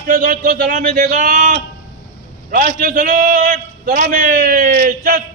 राष्ट्रध्वज को सलामी देगा। राष्ट्रीय सलूट, सलामी, चल।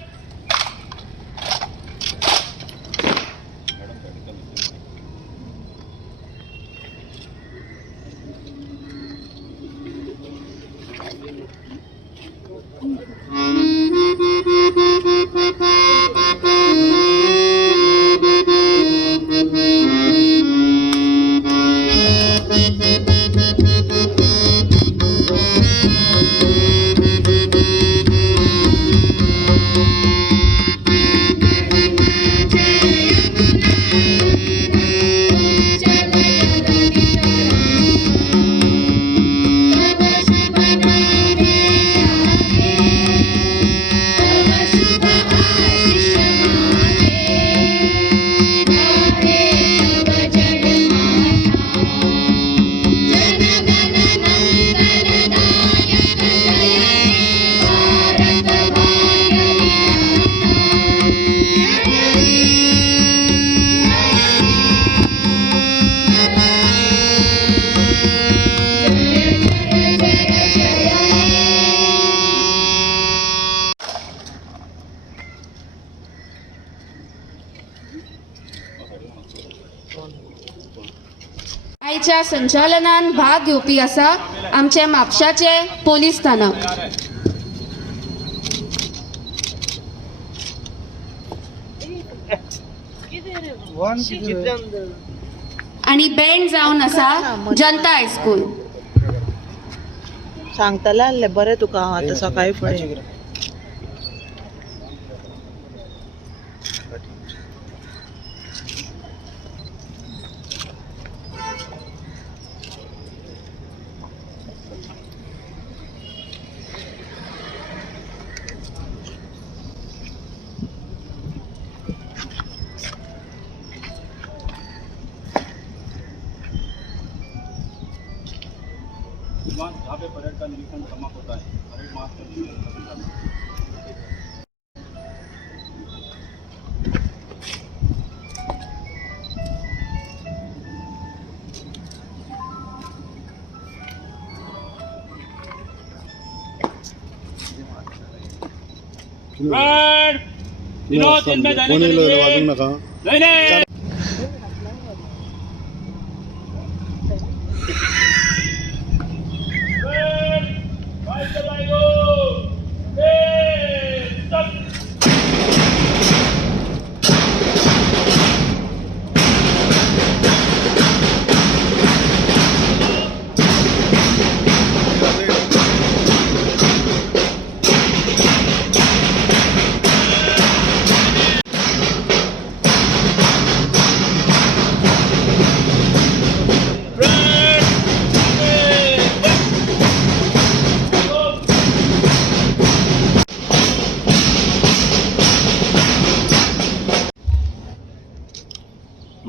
आयच्या संचालनान भाग घेवपी आसा आमचे म्हापशाचे पोलीस स्थानक आणि बँड जावन आसा जनता हायस्कूल. सांगतले आसले बरें तुका हांव आतां सकाळी फुडें. जहाँ पे परेड का निरीक्षण समाप्त होता है, परेड मार्च नहीं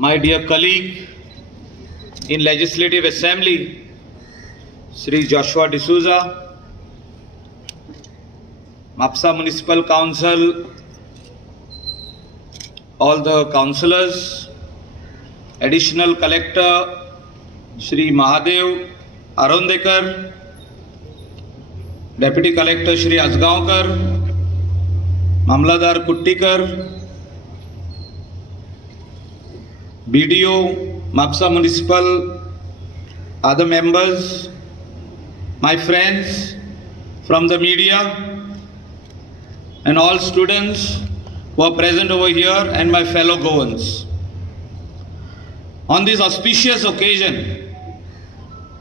My dear colleague in Legislative Assembly, Sri Joshua D'Souza, Mapsa Municipal Council, all the councillors, Additional Collector Sri Mahadev Arondekar, Deputy Collector Sri Asgaonkar, Mamladar Kuttikar, BDO, Mapsa Municipal, other members, my friends from the media, and all students who are present over here, and my fellow Goans. On this auspicious occasion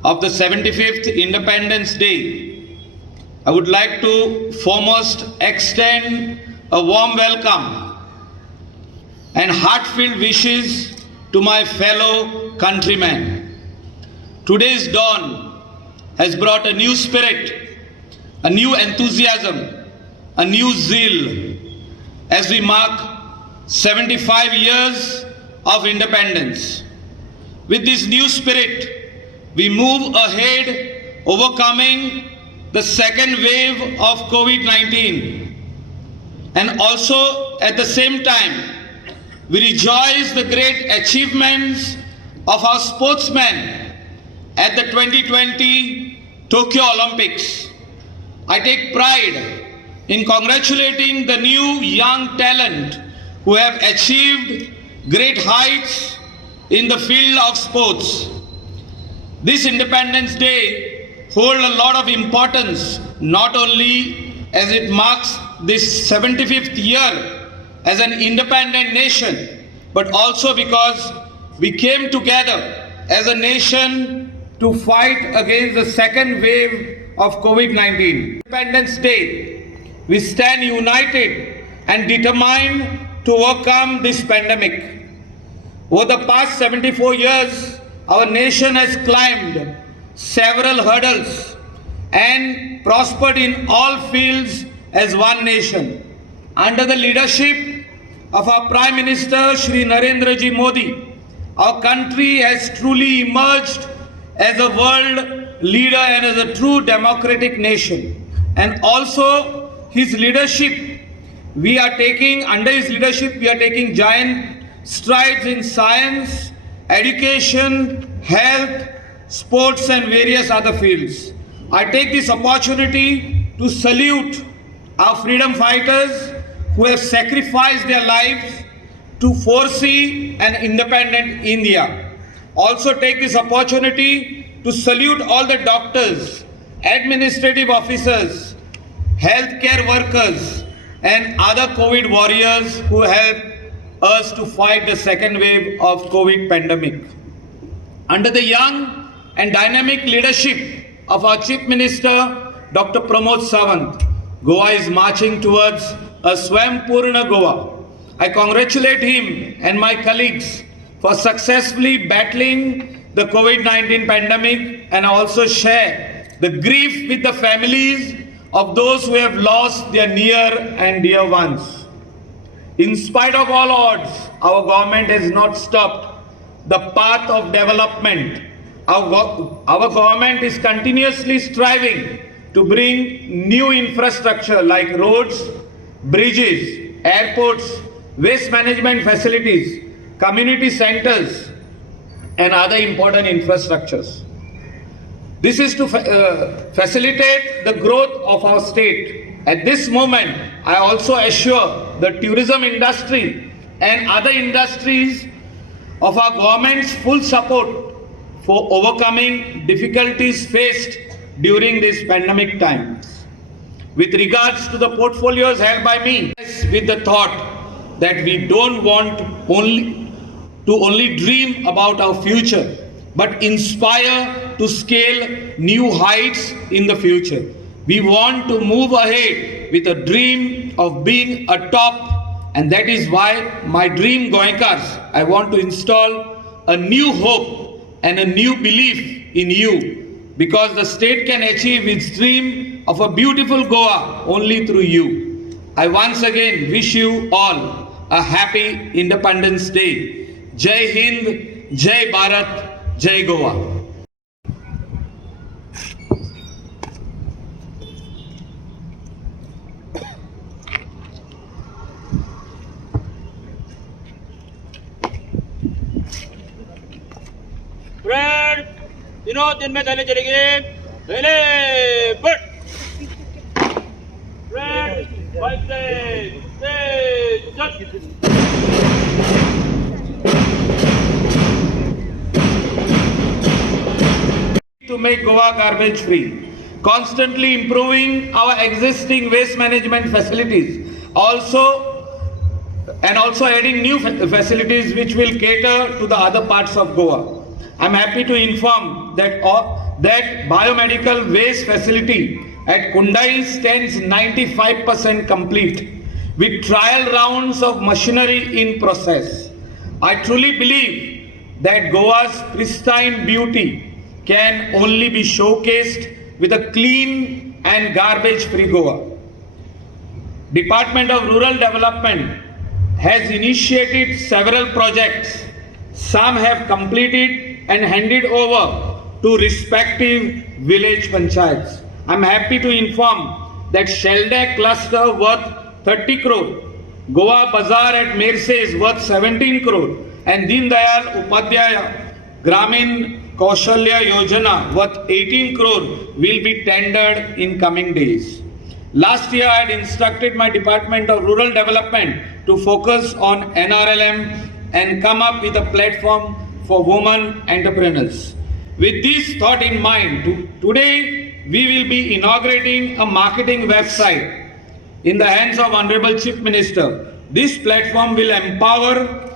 of the 75th Independence Day, I would like to foremost extend a warm welcome and heartfelt wishes to my fellow countrymen. Today's dawn has brought a new spirit, a new enthusiasm, a new zeal as we mark 75 years of independence. With this new spirit, we move ahead, overcoming the second wave of COVID-19, and also at the same time we rejoice the great achievements of our sportsmen at the 2020 Tokyo Olympics. I take pride in congratulating the new young talent who have achieved great heights in the field of sports. This Independence Day holds a lot of importance, not only as it marks this 75th year as an independent nation, but also because we came together as a nation to fight against the second wave of COVID-19. Independence Day, we stand united and determined to overcome this pandemic. Over the past 74 years, our nation has climbed several hurdles and prospered in all fields as one nation. Under the leadership of our Prime Minister Shri Narendra Ji Modi, our country has truly emerged as a world leader and as a true democratic nation. And also his leadership, under his leadership, we are taking giant strides in science, education, health, sports and various other fields. I take this opportunity to salute our freedom fighters who have sacrificed their lives to foresee an independent India. Also take this opportunity to salute all the doctors, administrative officers, healthcare workers and other COVID warriors who helped us to fight the second wave of COVID pandemic. Under the young and dynamic leadership of our Chief Minister, Dr. Pramod Sawant, Goa is marching towards a Swaympurna Goa. I congratulate him and my colleagues for successfully battling the COVID-19 pandemic, and I also share the grief with the families of those who have lost their near and dear ones. In spite of all odds, our government has not stopped the path of development. Our government is continuously striving to bring new infrastructure like roads, bridges, airports, waste management facilities, community centers, and other important infrastructures. This is to facilitate the growth of our state. At this moment, I also assure the tourism industry and other industries of our government's full support for overcoming difficulties faced during this pandemic times. With regards to the portfolios held by me, with the thought that we don't want only dream about our future, but inspire to scale new heights in the future. We want to move ahead with a dream of being a top, and that is why my dream Goenkars, I want to install a new hope and a new belief in you, because the state can achieve its dream of a beautiful Goa only through you. I once again wish you all a happy Independence Day. Jai Hind, Jai Bharat, Jai Goa. Friend तीनों दिन में दहले चलेंगे पहले but friend five to make Goa garbage free, constantly improving our existing waste management facilities, also adding new facilities which will cater to the other parts of Goa. I'm happy to inform that biomedical waste facility at Kundai stands 95% complete with trial rounds of machinery in process. I truly believe that Goa's pristine beauty can only be showcased with a clean and garbage-free Goa. Department of Rural Development has initiated several projects. Some have completed and handed over to respective village panchayats. I'm happy to inform that Sheldak cluster worth 30 crore, Goa Bazaar at Merse is worth 17 crore, and Deen Dayal Upadhyaya Gramin Kaushalya Yojana worth 18 crore will be tendered in coming days. Last year, I had instructed my Department of Rural Development to focus on NRLM and come up with a platform for women entrepreneurs. With this thought in mind, today we will be inaugurating a marketing website in the hands of Honorable Chief Minister. This platform will empower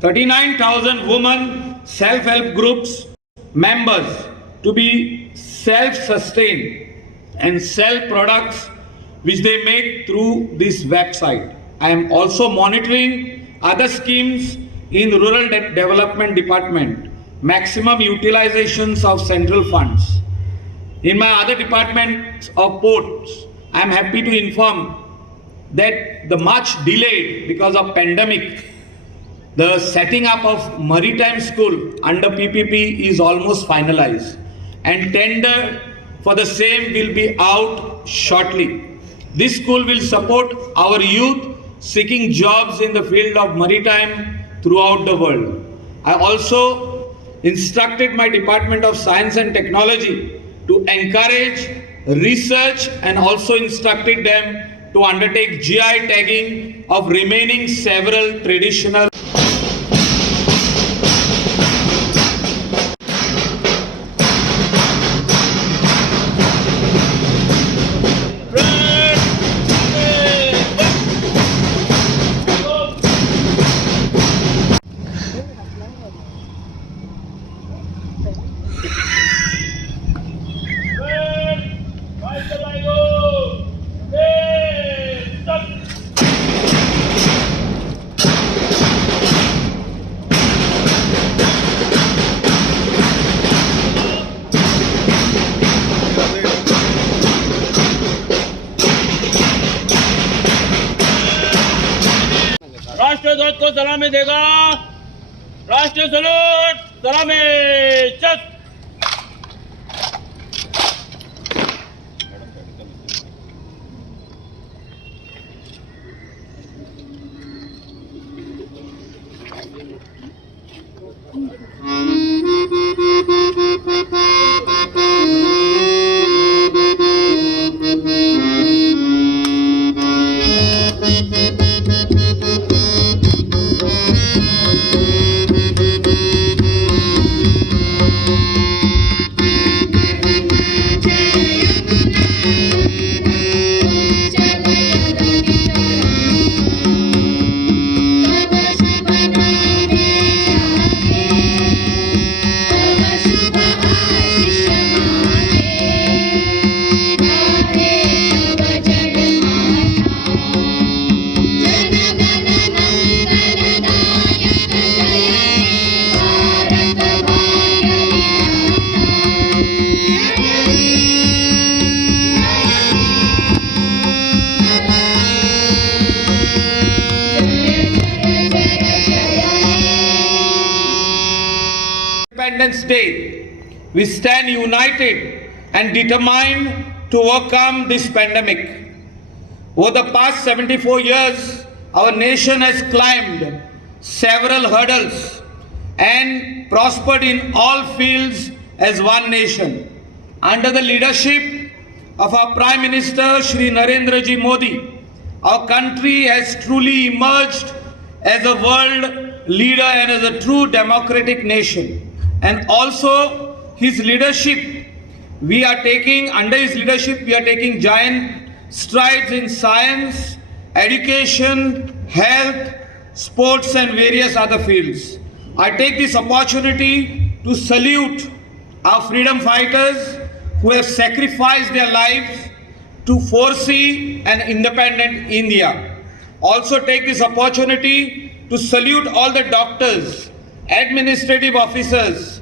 39,000 women self-help groups members to be self-sustained and sell products which they make through this website. I am also monitoring other schemes in Rural Development Department, maximum utilizations of central funds. In my other departments of ports, I am happy to inform that the much delayed because of pandemic, the setting up of maritime school under PPP is almost finalized and tender for the same will be out shortly. This school will support our youth seeking jobs in the field of maritime throughout the world. I also instructed my Department of Science and Technology to encourage research and also instructed them to undertake GI tagging of remaining several traditional राष्ट्रध्वज को सलामी देगा। राष्ट्रीय salute, सलामी, चल। Independence Day, we stand united and determined to overcome this pandemic. Over the past 74 years, our nation has climbed several hurdles and prospered in all fields as one nation. Under the leadership of our Prime Minister Shri Narendra Ji Modi, our country has truly emerged as a world leader and as a true democratic nation. And also his leadership, under his leadership, we are taking giant strides in science, education, health, sports and various other fields. I take this opportunity to salute our freedom fighters who have sacrificed their lives to foresee an independent India. Also take this opportunity to salute all the doctors, administrative officers,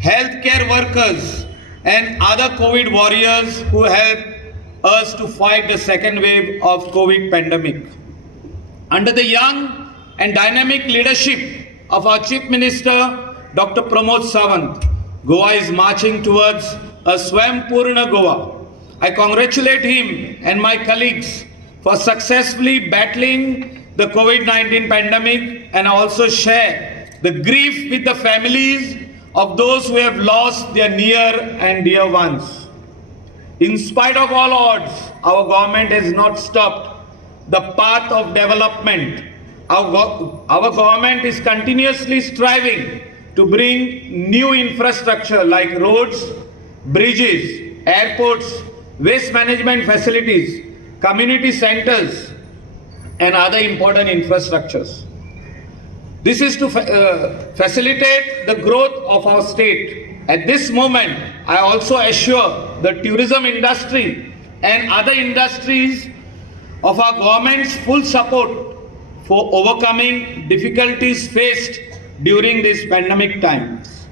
healthcare workers and other COVID warriors who helped us to fight the second wave of COVID pandemic. Under the young and dynamic leadership of our Chief Minister, Dr. Pramod Sawant, Goa is marching towards a Swaympurna Goa. I congratulate him and my colleagues for successfully battling the COVID-19 pandemic, and I also share the grief with the families of those who have lost their near and dear ones. In spite of all odds, our government has not stopped the path of development. Our government is continuously striving to bring new infrastructure like roads, bridges, airports, waste management facilities, community centers, and other important infrastructures. This is to facilitate the growth of our state. At this moment, I also assure the tourism industry and other industries of our government's full support for overcoming difficulties faced during this pandemic times.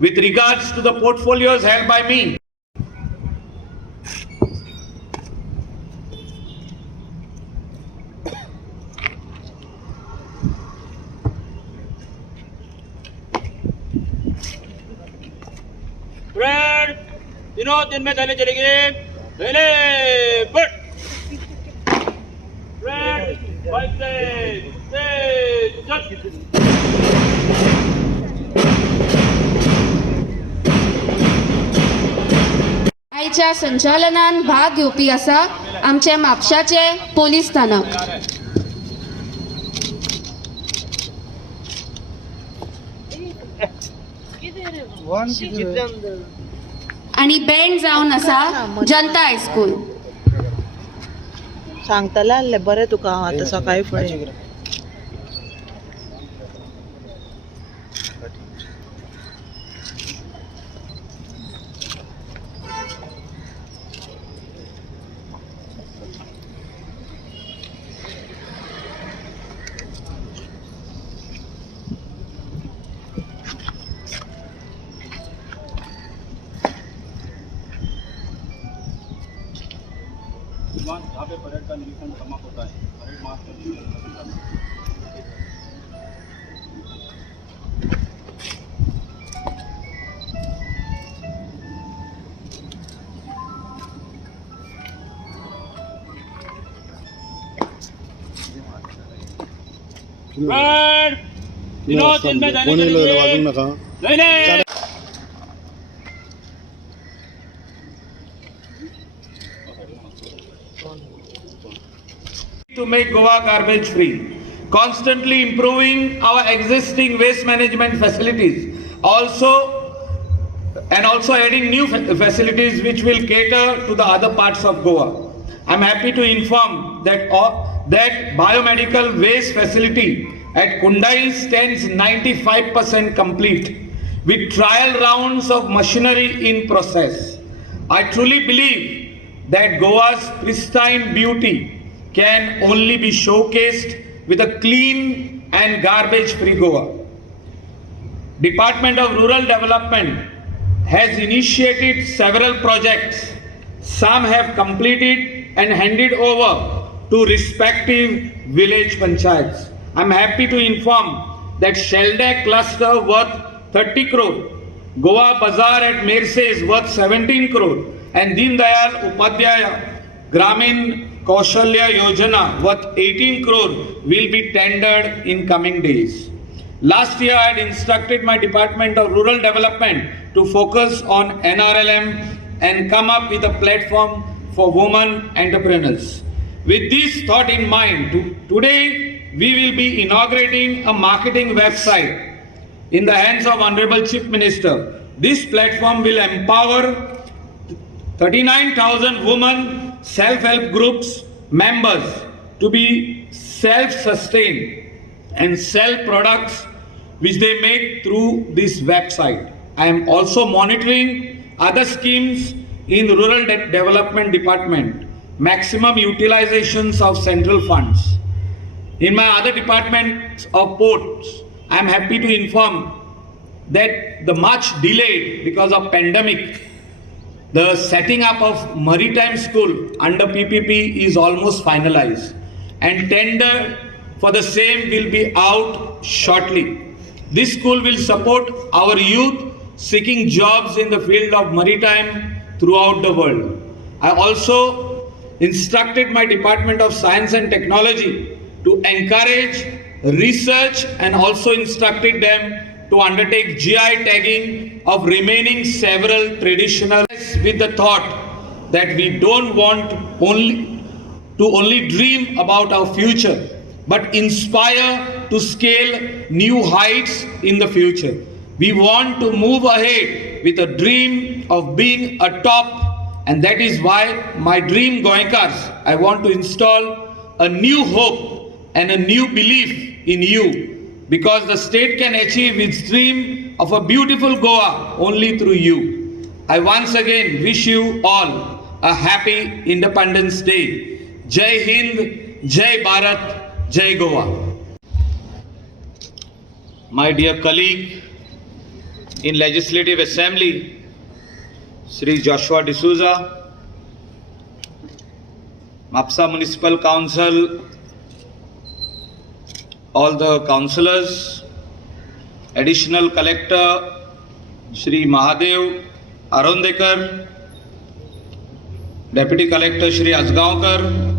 With regards to the portfolios held by me, friend तीनों दिन में दले चलेंगे पहले but friend five से आयच्या संचालनान भाग घेवपी आसा आमचे म्हापशाचे पोलीस स्थानक आणि बँड जावन आसा जनता हायस्कूल सांगतले आसले बरें तुका हांव आतां सकाळी फुडें जहाँ पे परेड का निरीक्षण समाप्त होता है परेड मार्च का निरीक्षण तीनों दिन में नहीं to make Goa garbage free, constantly improving our existing waste management facilities, also adding new facilities which will cater to the other parts of Goa. I'm happy to inform that that biomedical waste facility at Kundai stands 95% complete with trial rounds of machinery in process. I truly believe that Goa's pristine beauty can only be showcased with a clean and garbage-free Goa. Department of Rural Development has initiated several projects. Some have completed and handed over to respective village panchayats. I'm happy to inform that Sheldak cluster worth 30 crore, Goa Bazaar at Merse is worth 17 crore, and Deen Dayal Upadhyaya Gramin Kaushalya Yojana worth 18 crore will be tendered in coming days. Last year I had instructed my Department of Rural Development to focus on NRLM and come up with a platform for women entrepreneurs. With this thought in mind, today we will be inaugurating a marketing website in the hands of Honorable Chief Minister. This platform will empower 39,000 women self-help groups members to be self-sustained and sell products which they make through this website. I am also monitoring other schemes in Rural Development Department, maximum utilizations of central funds. In my other departments of ports, I am happy to inform that the much delayed because of pandemic, the setting up of maritime school under PPP is almost finalized and tender for the same will be out shortly. This school will support our youth seeking jobs in the field of maritime throughout the world. I also instructed my Department of Science and Technology to encourage research and also instructed them to undertake GI tagging of remaining several traditional with the thought that we don't want only dream about our future, but inspire to scale new heights in the future. We want to move ahead with a dream of being a top, and that is why my dream Goenkars, I want to install a new hope and a new belief in you, because the state can achieve its dream of a beautiful Goa only through you. I once again wish you all a happy Independence Day. Jai Hind, Jai Bharat, Jai Goa. My dear colleague in Legislative Assembly, Sri Joshua D'Souza, Mapsa Municipal Council, all the councillors, Additional Collector Shri Mahadev Arondekar, Deputy Collector Shri Asgaonkar,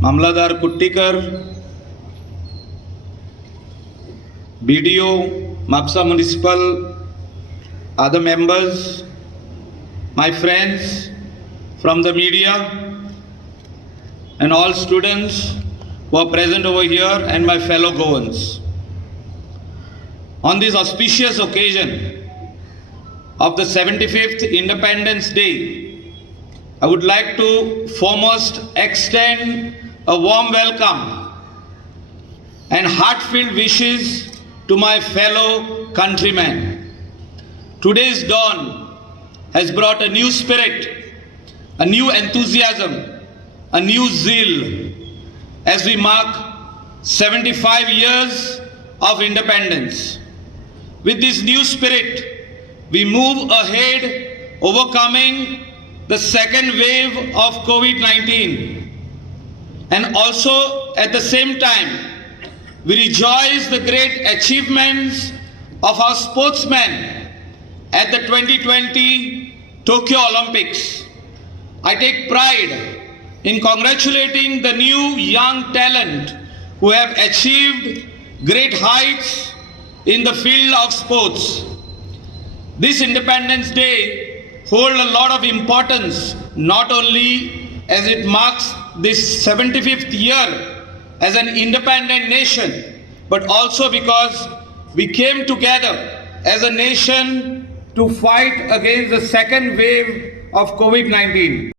Mamladar Kuttikar, BDO, Mapsa Municipal, other members, my friends from the media, and all students who are present over here, and my fellow Goans. On this auspicious occasion of the 75th Independence Day, I would like to foremost extend a warm welcome and heartfelt wishes to my fellow countrymen. Today's dawn has brought a new spirit, a new enthusiasm, a new zeal as we mark 75 years of independence. With this new spirit, we move ahead, overcoming the second wave of COVID-19. And also at the same time, we rejoice the great achievements of our sportsmen at the 2020 Tokyo Olympics. I take pride in congratulating the new young talent who have achieved great heights in the field of sports. This Independence Day holds a lot of importance, not only as it marks this 75th year as an independent nation, but also because we came together as a nation to fight against the second wave of COVID-19.